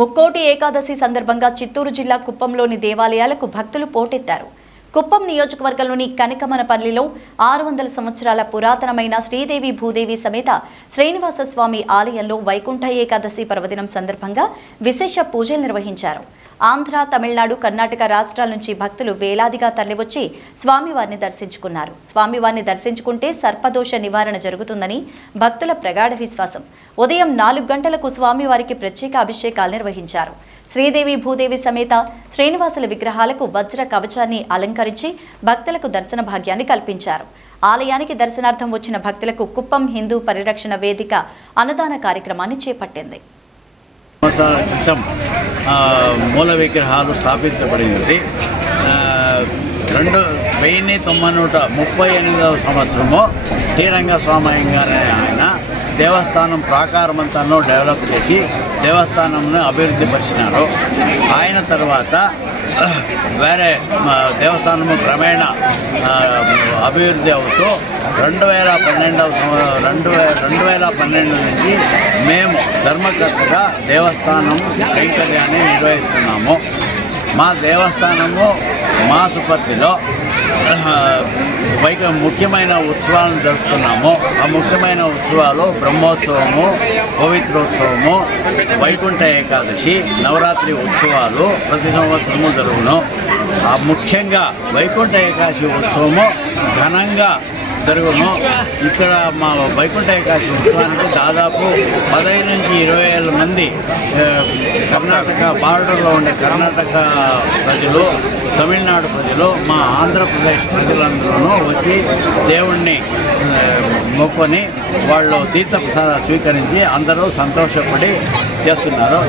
ముక్కోటి ఏకాదశి సందర్భంగా చిత్తూరు జిల్లా కుప్పంలోని దేవాలయాలకు భక్తులు పోటెత్తారు. కుప్పం నియోజకవర్గంలోని కనకమనపల్లిలో 600 సంవత్సరాల పురాతనమైన శ్రీదేవి భూదేవి సమేత శ్రీనివాస స్వామి ఆలయంలో వైకుంఠ ఏకాదశి పర్వదినం సందర్భంగా విశేష పూజలు నిర్వహించారు. ఆంధ్ర, తమిళనాడు, కర్ణాటక రాష్ట్రాల నుంచి భక్తులు వేలాదిగా తరలివచ్చి స్వామివారిని దర్శించుకున్నారు. స్వామివారిని దర్శించుకుంటే సర్పదోష నివారణ జరుగుతుందని భక్తుల ప్రగాఢ విశ్వాసం. ఉదయం 4 గంటలకు స్వామివారికి ప్రత్యేక అభిషేకాలు నిర్వహించారు. శ్రీదేవి భూదేవి సమేత శ్రీనివాసుల విగ్రహాలకు వజ్ర కవచాన్ని అలంకరించి భక్తులకు దర్శన భాగ్యాన్ని కల్పించారు. ఆలయానికి దర్శనార్థం వచ్చిన భక్తులకు కుప్పం హిందూ పరిరక్షణ వేదిక అన్నదాన కార్యక్రమాన్ని చేపట్టింది. మూల విగ్రహాలు స్థాపించబడినది 1938వ సంవత్సరము శ్రీరంగస్వామి గారు ఆయన దేవస్థానం ప్రాకారమంతాను డెవలప్ చేసి దేవస్థానంను అభివృద్ధి పరిచినారు. ఆయన తర్వాత వేరే దేవస్థానము క్రమేణ అభివృద్ధి అవుతూ 2012 నుంచి మేము ధర్మకర్తగా దేవస్థానం కైంకర్యాన్ని నిర్వహిస్తున్నాము. మా దేవస్థానము మాసుపత్తిలో ముఖ్యమైన ఉత్సవాలను జరుపుతున్నాము. ఆ ముఖ్యమైన ఉత్సవాలు బ్రహ్మోత్సవము, పవిత్రోత్సవము, వైకుంఠ ఏకాదశి, నవరాత్రి ఉత్సవాలు ప్రతి సంవత్సరము జరుగును. ముఖ్యంగా వైకుంఠ ఏకాదశి ఉత్సవము ఘనంగా జరుగును. ఇక్కడ మా వైకుంఠ ఏకాదశి ఉత్సవానికి దాదాపు 15 నుంచి 20,000 మంది కర్ణాటక బార్డర్లో ఉండే కర్ణాటక ప్రజలు, తమిళనాడు ప్రజలు, మా ఆంధ్రప్రదేశ్ ప్రజలందరూ వచ్చి దేవుణ్ణి మొక్కుని వాళ్ళు తీర్థ ప్రసాద స్వీకరించి అందరూ సంతోషపడి చేస్తున్నారు.